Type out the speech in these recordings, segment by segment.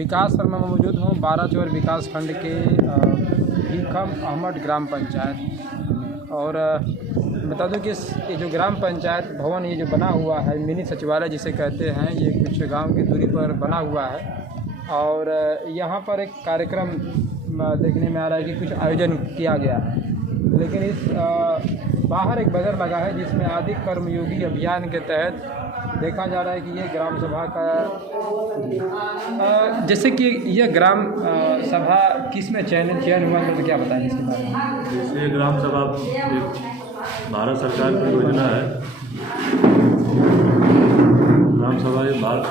विकास पर मैं मौजूद हूँ बाराचौर विकास खंड के भीखम अहमद ग्राम पंचायत। और बता दूं कि ये जो ग्राम पंचायत भवन ये जो बना हुआ है मिनी सचिवालय जिसे कहते हैं, ये कुछ गांव की दूरी पर बना हुआ है। और यहाँ पर एक कार्यक्रम देखने में आ रहा है कि कुछ आयोजन किया गया है, लेकिन इस बाहर एक बैनर लगा है जिसमें आदि कर्मयोगी अभियान के तहत देखा जा रहा है कि ये ग्राम सभा का जैसे कि यह ग्राम सभा किस में चयन हुआ तो क्या बताएं इसके बारे में। जैसे ग्राम सभा एक भारत सरकार की योजना है। ग्राम सभा ये भारत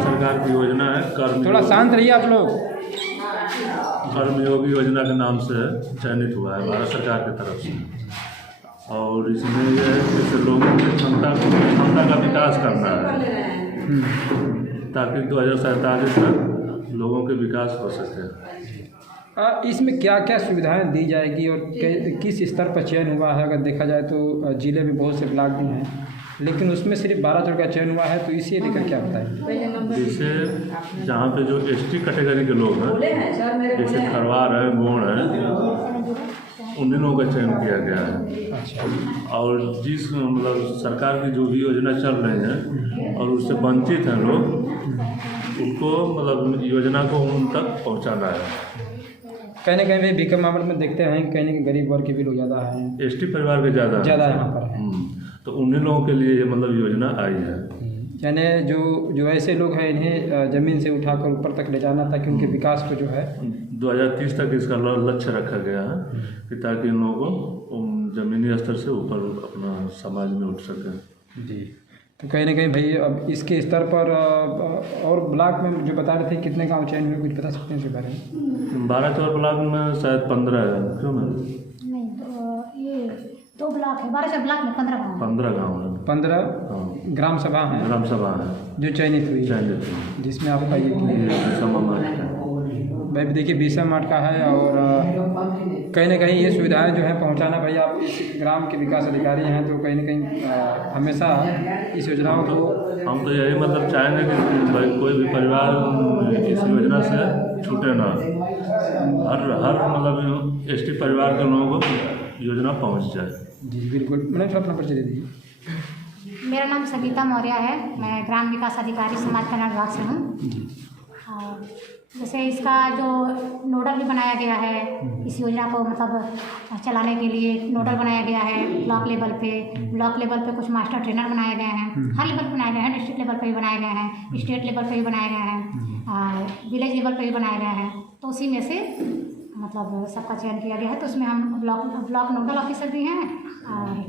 सरकार की योजना है। थोड़ा शांत रहिए आप लोग। कर्मयोगी योजना के नाम से चयनित हुआ है भारत सरकार की तरफ से। और इसमें यह है कि जैसे लोगों की क्षमता का विकास करना है ताकि 2047 तक लोगों के विकास हो सके। इसमें क्या क्या सुविधाएं दी जाएगी और किस स्तर पर चयन हुआ है? अगर देखा जाए तो जिले में बहुत से ब्लॉक भी हैं, लेकिन उसमें सिर्फ बाराचौर का चयन हुआ है, तो इसी लेकर क्या बताएं। जैसे जहाँ पे जो एसटी कैटेगरी के लोग हैं, जैसे खरवार है, गोंड है, उन लोगों का चयन किया गया है। अच्छा। और जिस मतलब सरकार की जो भी योजना चल रही है और उससे वंचित हैं लोग, उनको मतलब योजना को उन तक पहुँचाना है। कहीं ना कहीं भी भीखम अहमद में देखते हैं कहीं ना कहीं गरीब वर्ग के भी लोग ज़्यादा हैं, एसटी परिवार के ज़्यादा यहाँ पर है। तो उन्हीं लोगों के लिए ये मतलब योजना आई है। यानी जो ऐसे लोग हैं इन्हें ज़मीन से उठाकर ऊपर तक ले जाना ताकि उनके विकास को जो है 2030 तक इसका लक्ष्य रखा गया है कि ताकि इन लोगों को ज़मीनी स्तर से ऊपर अपना समाज में उठ सकें। जी। तो कहीं ना कहीं भाई अब इसके स्तर पर और ब्लॉक में जो बता रहे थे कितने गांव चयन हुए, कुछ बता सकते हैं इसके बारे में। बाराचौर ब्लॉक में शायद 15 है। क्यों मैम? नहीं, तो ये 2 ब्लॉक है। बाराचौर ब्लॉक में 15 गाँव 15 गाँव है। 15 ग्राम सभा हैं, ग्राम सभा है जो चयनित हुई, जिसमें आपका ये भाई देखिए 20 मार्ट का है। और कहीं ना कहीं ये सुविधाएं जो है पहुंचाना, भाई आप इस ग्राम के विकास अधिकारी हैं तो कहीं ना कहीं हमेशा इस योजनाओं को हम तो यही मतलब चाहेंगे कि भाई कोई भी परिवार इस योजना से छूटे ना। हर मतलब एसटी परिवार के लोगों को योजना पहुंच जाए। जी बिल्कुल। मैंने थोड़ा अपना परिचय दे दीजिए। मेरा नाम संगीता मौर्य है। मैं ग्राम विकास अधिकारी समाज कल्याण विभाग से हूँ। और जैसे इसका जो नोडल भी बनाया गया है, इस योजना को मतलब चलाने के लिए नोडल बनाया गया है ब्लॉक लेवल पे कुछ मास्टर ट्रेनर बनाए गए हैं। हर लेवल पर बनाए गए हैं, डिस्ट्रिक्ट लेवल पर भी बनाए गए हैं, स्टेट लेवल पर भी बनाए गए हैं, विलेज लेवल पर भी बनाए गए हैं। तो उसी में से मतलब सबका चयन किया गया है। तो उसमें हम ब्लॉक नोडल ऑफिसर भी हैं और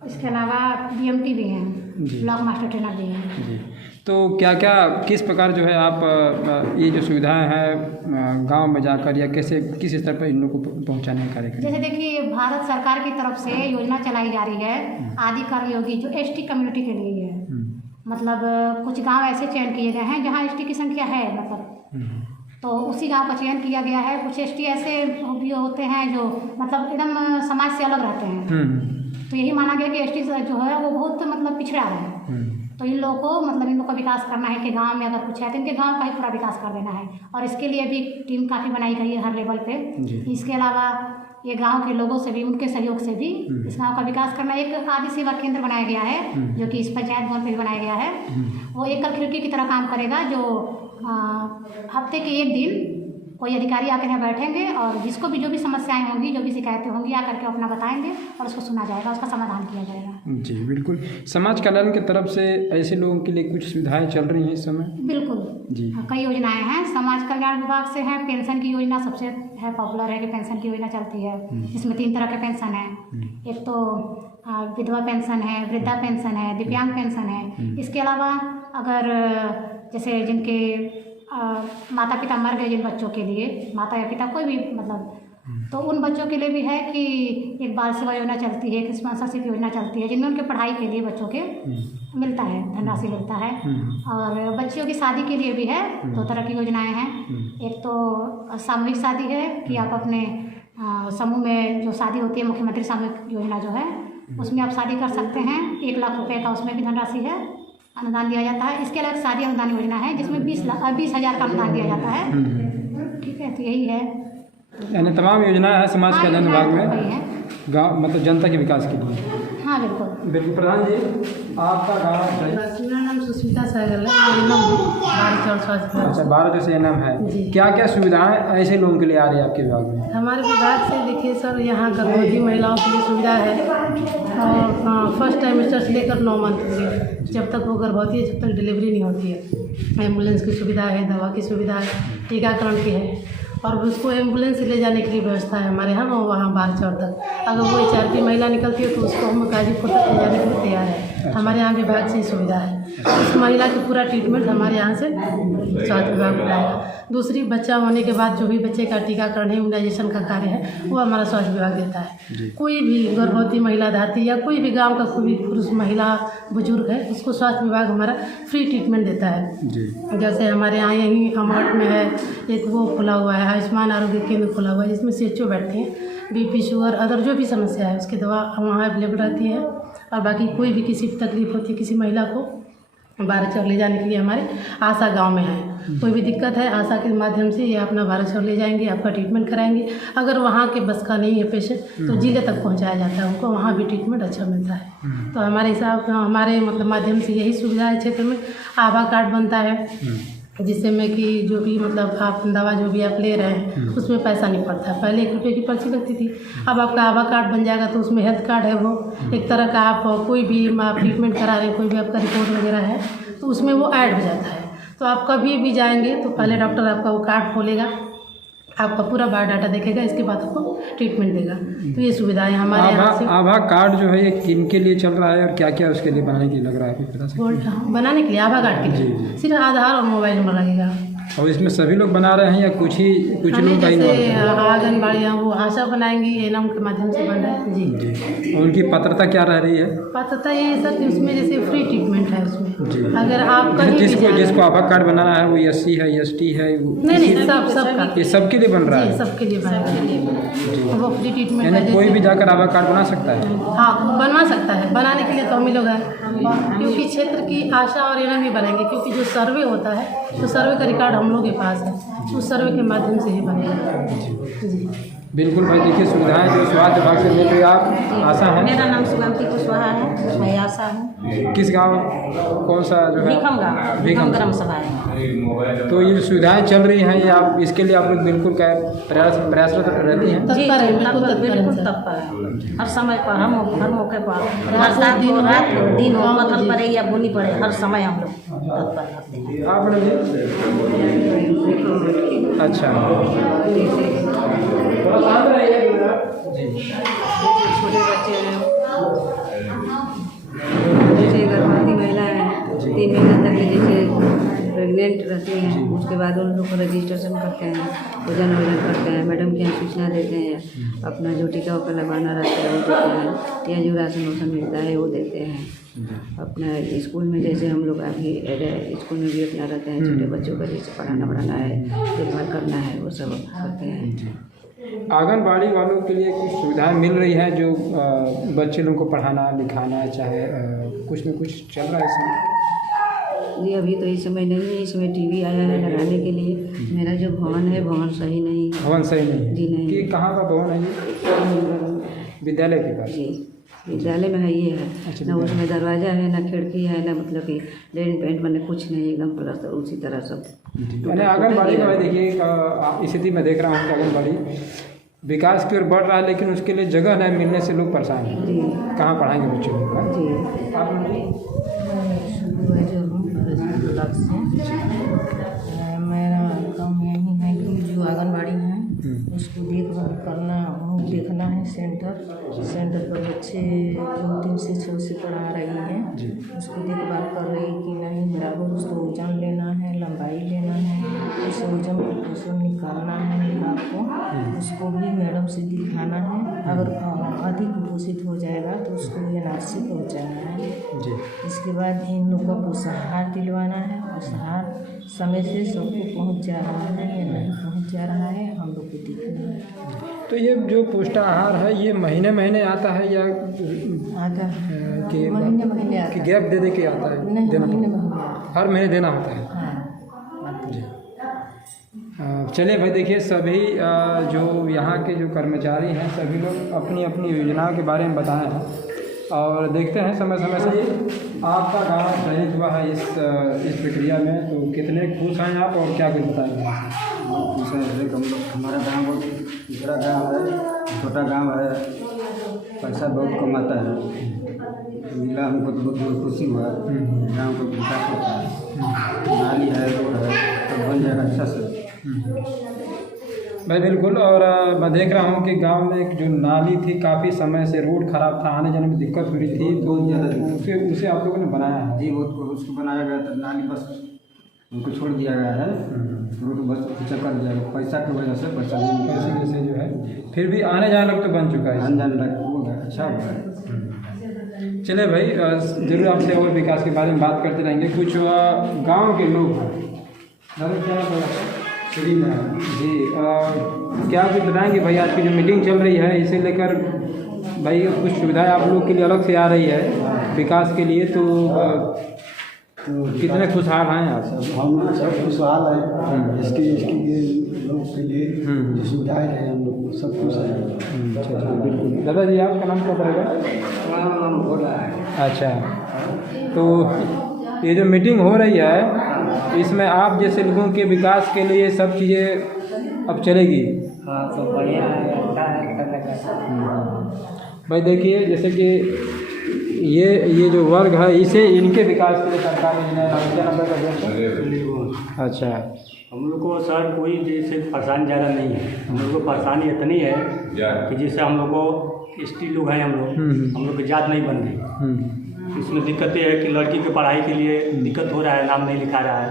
इसके अलावा BMT भी हैं, ब्लॉक मास्टर ट्रेनर भी हैं। तो क्या क्या किस प्रकार जो है आप ये जो सुविधाएं हैं गांव में जाकर या कैसे किस स्तर पर इन लोगों को पहुंचाने का कार्य करें? जैसे देखिए, भारत सरकार की तरफ से योजना चलाई जा रही है आदि कर्मयोगी, जो ST कम्युनिटी के लिए है। मतलब कुछ गांव ऐसे चयन किए गए हैं जहां ST की संख्या है, मतलब तो उसी गांव का चयन किया गया है। कुछ ST ऐसे भी होते हैं जो मतलब एकदम समाज से अलग रहते हैं। तो यही माना गया कि ST जो है वो बहुत मतलब पिछड़ा है। तो इन लोगों को मतलब इन लोगों का विकास करना है कि गांव में अगर कुछ है तो इनके गांव का ही पूरा विकास कर देना है। और इसके लिए भी टीम काफ़ी बनाई गई है हर लेवल पे। इसके अलावा ये गांव के लोगों से भी, उनके सहयोग से भी इस गांव का विकास करना। एक आदि सेवा केंद्र बनाया गया है जो कि इस पंचायत भवन पर बनाया गया है। वो एकल खिड़की की तरह काम करेगा, जो हफ्ते के एक दिन कोई अधिकारी आकर यहाँ बैठेंगे और जिसको भी जो भी समस्याएं होंगी, जो भी शिकायतें होंगी, आकर के अपना बताएंगे और उसको सुना जाएगा, उसका समाधान किया जाएगा। जी बिल्कुल। समाज कल्याण की तरफ से ऐसे लोगों के लिए कुछ सुविधाएं चल रही हैं इस समय? बिल्कुल जी, कई योजनाएं हैं। समाज कल्याण विभाग से है, पेंशन की योजना सबसे है पॉपुलर है कि पेंशन की योजना चलती है। इसमें 3 तरह के पेंशन है। एक तो विधवा पेंशन है, वृद्धा पेंशन है, दिव्यांग पेंशन है। इसके अलावा अगर जैसे जिनके माता पिता मर गए, जिन बच्चों के लिए माता या पिता कोई भी मतलब, तो उन बच्चों के लिए भी है कि एक बाल सेवा योजना चलती है, एक स्पॉन्सरशिप योजना चलती है, जिनमें उनके पढ़ाई के लिए बच्चों के मिलता है, धनराशि मिलता है। और बच्चियों की शादी के लिए भी है 2 तरह की योजनाएं हैं। एक तो सामूहिक शादी है कि आप अपने समूह में जो शादी होती है, मुख्यमंत्री सामूहिक योजना जो है, उसमें आप शादी कर सकते हैं। 1 लाख रुपए का उसमें भी धनराशि है। अनुदान दिया जाता है। इसके अलावा शादी अनुदान योजना है जिसमें 20,000 का अनुदान दिया जाता है। ठीक है, तो यही है। यानी तमाम योजनाएं हैं समाज कल्याण विभाग वही में है। गाँव मतलब जनता के विकास के लिए। हाँ बिल्कुल। बिल्कुल। प्रधान जी, आपका गाँव बताइए। मेरा नाम सुस्मिता सहगल है, बाराचौर स्वास्थ्य। अच्छा, 12 से नाम है। जी। क्या क्या सुविधाएं ऐसे लोगों के लिए आ रही है आपके विभाग में? हमारे विभाग से देखिए सर, यहाँ गर्भवती महिलाओं के लिए सुविधा है और फर्स्ट टाइमेस्टर से लेकर 9 मंथ के लिए, जब तक वो गर्भवती है, जब तक डिलीवरी नहीं होती है। एम्बुलेंस की सुविधा है, दवा की सुविधा है, टीकाकरण की है और उसको एम्बुलेंस से ले जाने के लिए व्यवस्था है हमारे यहाँ वहाँ बाराचौर तक। अगर वो HRP महिला निकलती है तो उसको हम गाजीपुर तक ले जाने के लिए तैयार है। हमारे यहाँ विभाग से ही सुविधा है। उस महिला की पूरा ट्रीटमेंट हमारे यहाँ से स्वास्थ्य विभाग कराएगा। दूसरी, बच्चा होने के बाद जो भी बच्चे का टीकाकरण है, इम्यूनाइजेशन का कार्य है, वो हमारा स्वास्थ्य विभाग देता है। कोई भी गर्भवती महिला धात्री या कोई भी गांव का कोई भी पुरुष महिला बुजुर्ग है, उसको स्वास्थ्य विभाग हमारा फ्री ट्रीटमेंट देता है। जैसे हमारे यहाँ यहीं अमहट में है एक वो खुला हुआ है, आयुष्मान आरोग्य केंद्र खुला हुआ है, जिसमें CHO बैठते हैं। BP, शुगर, अदर जो भी समस्या है उसकी दवा वहाँ अवेलेबल रहती है। और बाकी कोई भी किसी भी तकलीफ होती है किसी महिला को, बाराचौर ले जाने के लिए हमारे आशा गांव में है। कोई भी दिक्कत है, आशा के माध्यम से ये अपना बाराचौर ले जाएंगे, आपका ट्रीटमेंट कराएंगे। अगर वहाँ के बस का नहीं है पेशेंट तो जिले तक पहुँचाया जाता है, उनको वहाँ भी ट्रीटमेंट अच्छा मिलता है। तो हमारे हिसाब हमारे मतलब माध्यम से यही सुविधा है। क्षेत्र में आभा कार्ड बनता है जिससे में कि जो भी मतलब आप दवा जो भी आप ले रहे हैं उसमें पैसा नहीं पड़ता। पहले 1 रुपये की पर्ची लगती थी, अब आपका आभा कार्ड बन जाएगा तो उसमें हेल्थ कार्ड है, वो एक तरह का आप कोई भी आप ट्रीटमेंट करा रहे हैं, कोई भी आपका रिपोर्ट वगैरह है तो उसमें वो ऐड हो जाता है। तो आप कभी भी जाएंगे तो पहले डॉक्टर आपका वो कार्ड खोलेगा, आपका पूरा बायोडाटा देखेगा, इसके बाद आपको ट्रीटमेंट देगा। तो ये सुविधाएं हमारे यहाँ से। आभा कार्ड जो है ये किन के लिए चल रहा है और क्या क्या उसके लिए बनाने के लिए लग रहा है, कुछ बता सकते हैं? बनाने के लिए आभा कार्ड के लिए सिर्फ आधार और मोबाइल नंबर लगेगा। और इसमें सभी लोग बना रहे हैं या कुछ लोग का ही नाम जैसे है? आंगनबाड़ी वो आशा बनाएंगी, एनम के माध्यम से बन रहा है। जी। और उनकी पात्रता क्या रह रही है? पात्रता ये है सर कि उसमें जैसे फ्री ट्रीटमेंट है उसमें। अगर आप कहीं जिसको आभा कार्ड बनाना है वो SC है, ST है? नहीं, सबका ये सबके लिए बन रहा है? सबके लिए बनेगा, वो फ्री ट्रीटमेंट यानी है। कोई भी जाकर आभा कार्ड बना सकता है? हाँ, बनवा सकता है। बनाने के लिए तो हम ही लोग हैं, क्योंकि क्षेत्र की आशा और एनम ही बनेंगे, क्योंकि जो सर्वे होता है तो सर्वे का रिकॉर्ड हम लोग के पास है, उस सर्वे के माध्यम से ही बनेगा। जी बिल्कुल भाई। देखिए सुविधाएं जो स्वास्थ्य विभाग से मिल रही है। आप आशा हैं? मेरा नाम सुगंधी कुशवाहा है, मैं आशा हूँ। किस गांव, कौन सा जो है? भीखम गाँव, भीखम ग्राम सभा है। तो ये जो सुविधाएं चल रही हैं ये आप इसके लिए आप लोग बिल्कुल क्या प्रयासरत रहती हैं? जी, तत्पर है, बिल्कुल तत्पर है। हर समय पर हर मौके पर, बरसात हो, रात हो, दिन हो, पत्थर पड़े या बुनी पड़े, हर समय हम लोग तत्पर रहते हैं। आप मैडम जी? अच्छा, छोटे बच्चे हैं, जैसे गर्भवती महिला है 3 महीना तक जैसे प्रेग्नेंट रहती हैं, उसके बाद उन लोग को रजिस्ट्रेशन करते हैं, वजन करते हैं, मैडम के यहाँ सूचना देते हैं, अपना जो टीका उका लगवाना रहता है वो देते हैं, या जो राशन वासन मिलता है वो देते हैं। अपना स्कूल में जैसे हम लोग अभी स्कूल में भी अपना रहते हैं, छोटे बच्चों का जैसे पढ़ाना है, देखभाल करना है, वो सब करते हैं। आंगनबाड़ी वालों के लिए कुछ सुविधाएं मिल रही हैं जो बच्चे लोगों को पढ़ाना लिखाना चाहे कुछ न कुछ चल रहा है इसमें? जी, अभी तो इस समय नहीं है, इसमें TV आया है लगाने के लिए। मेरा जो भवन है, भवन सही नहीं है। भवन सही नहीं है? जी नहीं। कि कहाँ का भवन है ये? विद्यालय के पास? जी, विद्यालय में है ये है। अच्छा, ना उसमें दरवाज़ा है, ना खिड़की है, ना मतलब कि लेन पेंट बने कुछ नहीं, एकदम प्लस्तर उसी तरह सब। मैंने आंगनबाड़ी में देखिए स्थिति में देख रहा हूँ कि आंगनबाड़ी विकास की ओर बढ़ रहा है लेकिन उसके लिए जगह नहीं मिलने से लोग परेशान हैं। जी कहाँ पढ़ाएंगे बच्चों को? जी। आप ब्लॉक से मेरा काम यही है कि जो आंगनबाड़ी है उसको देखभाल करना, देखना है। सेंटर पर बच्चे 3 से 6 से पढ़ा रही हैं, उसको देखभाल कर रही कि नहीं, बराबर उसको वजन लेना है, लंबाई लेना है, उस वजन को निकाल निकालना है आपको, उसको भी मैडम से दिखाना है। अगर अधिक घोषित हो जाएगा तो उसको NRC पहुँचाना है। जी। इसके बाद इन लोगों का पुष्टाहार दिलवाना है। पुष्टाहार समय से सबको पहुँच जा रहा है या नहीं पहुँच जा रहा है, हम लोग को देखना है। तो ये जो पुष्टाहार है ये महीने महीने आता है या आता है कि महीने महीने आता कि है। गैप दे के आता है? नहीं, देना महीने पड़ता महीने आता है, हर महीने देना होता है। है। हाँ, चलिए भाई, देखिए सभी जो यहाँ के जो कर्मचारी हैं सभी लोग अपनी अपनी योजनाओं के बारे में बताए हैं और देखते हैं समय समय से। आपका गांव चयनित हुआ है इस प्रक्रिया में, तो कितने खुश हैं आप और क्या कुछ बताएंगे? हमारा गांव बहुत दूसरा गांव है, छोटा गांव है, पैसा बहुत कमाता है, मिला हमको तो बहुत खुशी हुआ। गांव को विकास होता है, नाली है, रोड है, तो बन जाएगा अच्छा से। भाई बिल्कुल। और मैं देख रहा हूँ कि गांव में एक जो नाली थी काफ़ी समय से रोड ख़राब था, आने जाने में दिक्कत हो रही थी, तो उसे आप लोगों ने बनाया है? जी, उसको बनाया गया था। नाली बस उनको छोड़ दिया गया है, रोड बस चक्कर दिया गया, पैसा की वजह से पैसा नहीं इसी वजह से जो है फिर भी आने जाने लग तो बन चुका है। आने जाने लग हो गया, अच्छा हुआ है। चलिए भाई, ज़रूर आपसे और विकास के बारे में बात करते रहेंगे। कुछ गांव के लोग हैं, क्या श्रीनारायण जी, क्या कुछ बताएंगे भाई? आज की जो मीटिंग चल रही है इसे लेकर भाई कुछ सुविधाएं आप लोग के लिए अलग से आ रही है विकास के लिए, तो कितने खुशहाल हैं आप? हम सब खुशहाल हैं। इसकी लोग के लिए जो सुविधाएँ हैं हम लोग सब खुश हैं। अच्छा, बिल्कुल। दादा जी, आपका नाम क्या पड़ेगा? नाम हो रहा है। अच्छा, तो ये जो मीटिंग हो रही है इसमें आप जैसे लोगों के विकास के लिए सब चीज़ें अब चलेगी? हाँ, सब बढ़िया है, अच्छा है। भाई देखिए, जैसे कि ये जो वर्ग है इसे इनके विकास के लिए सरकार ने अच्छा। हम लोग को सर कोई जैसे परेशानी ज़्यादा नहीं है। हम लोग को परेशानी इतनी है कि जैसे हम लोग को ST लोग हैं, हम लोग की जात नहीं बन रही। इसमें दिक्कत ये है कि लड़की के पढ़ाई के लिए दिक्कत हो रहा है, नाम नहीं लिखा रहा है।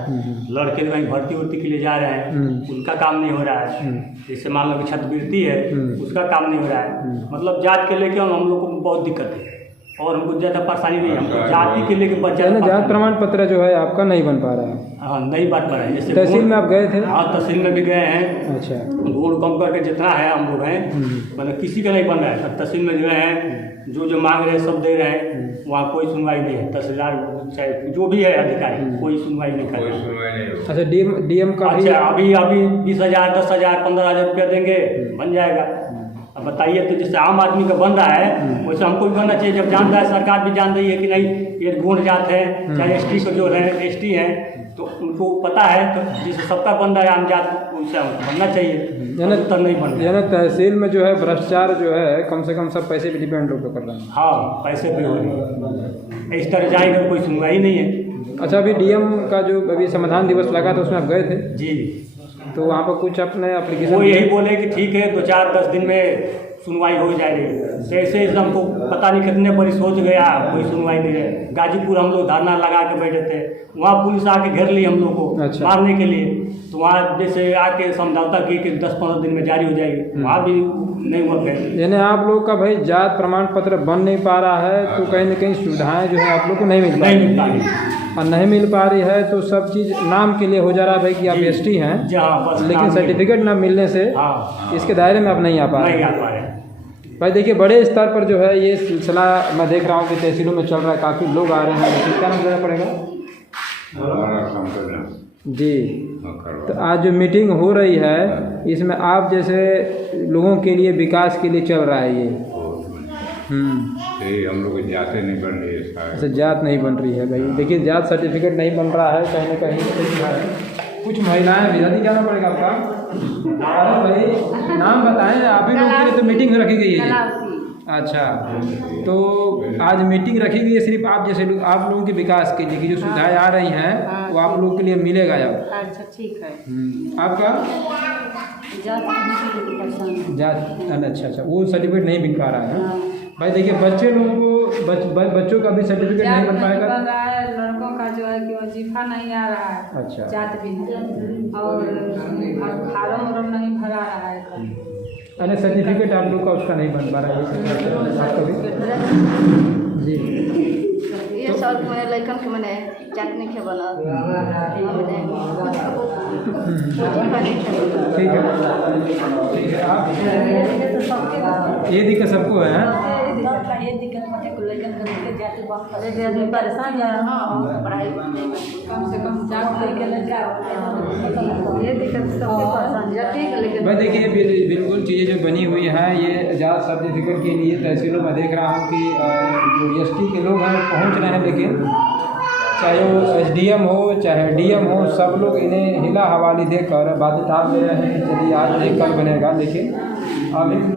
लड़के कहीं भर्ती उर्ती के लिए जा रहे हैं, उनका काम नहीं हो रहा है। जैसे मान लो कि छात्रवृत्ति है, उसका काम नहीं हो रहा है। मतलब जात के लेके हम लोग को बहुत दिक्कत है और हमको ज़्यादा परेशानी नहीं है। हमको जाति के लेके बच्चा जात प्रमाण पत्र जो है आपका नहीं बन पा रहा है। हाँ, नहीं बन पा रहा है। जैसे तहसील में आप गए थे? हाँ, तहसील में भी गए हैं। अच्छा। रोड कम करके जितना है हम लोग हैं, मतलब किसी का नहीं बन रहा है। सब तहसील में जो है जो मांग रहे हैं सब दे रहे हैं, वहाँ कोई सुनवाई नहीं है। तहसीलदार चाहे जो भी है अधिकारी, कोई सुनवाई नहीं कर रहा है। अच्छा, DM का अच्छा, अभी 20,000 10,000 15,000 रुपया देंगे, बन जाएगा। अब बताइए, तो जैसे आम आदमी का बन रहा है वैसे हमको भी बनना चाहिए। जब जान रहा है, सरकार भी जान रही है कि नहीं ये गोंड जात है, चाहे ST को जो है ST है, तो उनको पता है। तो जैसे सबका बन रहा है आम जात, वैसे बनना चाहिए। तो नहीं बन रहा है। तहसील में जो है भ्रष्टाचार जो है कम से कम सब पैसे भी डिपेंड लोग कर रहे हैं। हाँ, पैसे पे हो रही है। इस तरह जाएंगे तो कोई सुनवाई नहीं है। अच्छा, अभी DM का जो अभी समाधान दिवस लगा था उसमें आप गए थे? जी। तो वहाँ पर कुछ अपने एप्लीकेशन वो यही बोले कि ठीक है 2-4-10 दिन में सुनवाई हो जाएगी। जैसे हमको पता नहीं कितने बड़ी सोच गया, कोई सुनवाई नहीं है। गाजीपुर हम लोग धरना लगा के बैठे थे, वहाँ पुलिस आके घेर ली हम लोग को। अच्छा। मारने के लिए। तो वहाँ जैसे आके समझौता की कि 10-15 दिन में जारी हो जाएगी, वहाँ भी नहीं हुआ। यानी आप लोग का भाई जात प्रमाण पत्र बन नहीं पा रहा है, तो कहीं ना कहीं सुविधाएं जो है आप लोग को नहीं मिल पा रही, और नहीं मिल पा रही है तो सब चीज़ नाम के लिए हो जा रहा है भाई कि आप ST हैं, लेकिन सर्टिफिकेट ना मिलने से इसके दायरे में आप नहीं आ पा रहे। भाई देखिए, बड़े स्तर पर जो है ये सिलसिला मैं देख रहा हूँ कि तहसीलों में चल रहा है, काफ़ी लोग आ रहे हैं। लेकिन क्या नाम देना पड़ेगा जी? तो आज जो मीटिंग हो रही है इसमें आप जैसे लोगों के लिए विकास के लिए चल रहा है ये हम लोग की जातें नहीं बन रही है। ऐसे जात नहीं बन रही है भाई। देखिए, जात सर्टिफिकेट नहीं बन रहा है कहीं ना कहीं। कुछ महिलाएं भी, दादी क्या नाम पड़ेगा आपका? अरे भाई नाम बताएं, आप ही लोगों के लिए तो मीटिंग रखी गई है। अच्छा, तो आज मीटिंग रखी गई है सिर्फ आप जैसे लोग, आप लोगों के विकास के लिए कि जो सुविधाएं आ रही हैं वो आप लोगों के लिए मिलेगा अब। अच्छा, ठीक है। आपका जात? अच्छा, वो सर्टिफिकेट नहीं मिल पा रहा है। भाई देखिए बच्चे लोगों को बच्चों का भी सर्टिफिकेट नहीं बन पाएगा। बन रहा है, लड़कों का जो है कि वजीफा नहीं आ रहा है, अच्छा। जात भी नहीं, और फार्म वार्म नहीं भरा रहा है। अरे सर्टिफिकेट आप लोग का उसका नहीं बन पा रहा है आपका भी जी। ये साल के मैंने लड़कन के मैंने चाटने के बना ठीक है आप ये दिक्कत सबको है। ये दिक्कत परेशान जा रहा हूँ, पढ़ाई कम से कम जाग करके लगा, ये दिक्कत सबके परेशान जाती है। लेकिन भाई देखिए बिल्कुल चीज़ें जो बनी हुई हैं ये जात सर्टिफिकेट के लिए तहसीलों में देख रहा हूँ कि जो ST के लोग हैं पहुँच रहे हैं, लेकिन चाहे वो SDM हो चाहे DM हो, सब लोग इन्हें हिला हवाली देकर बात ठान ले रहे हैं कि चलिए आज नहीं कल बनेगा। लेकिन अब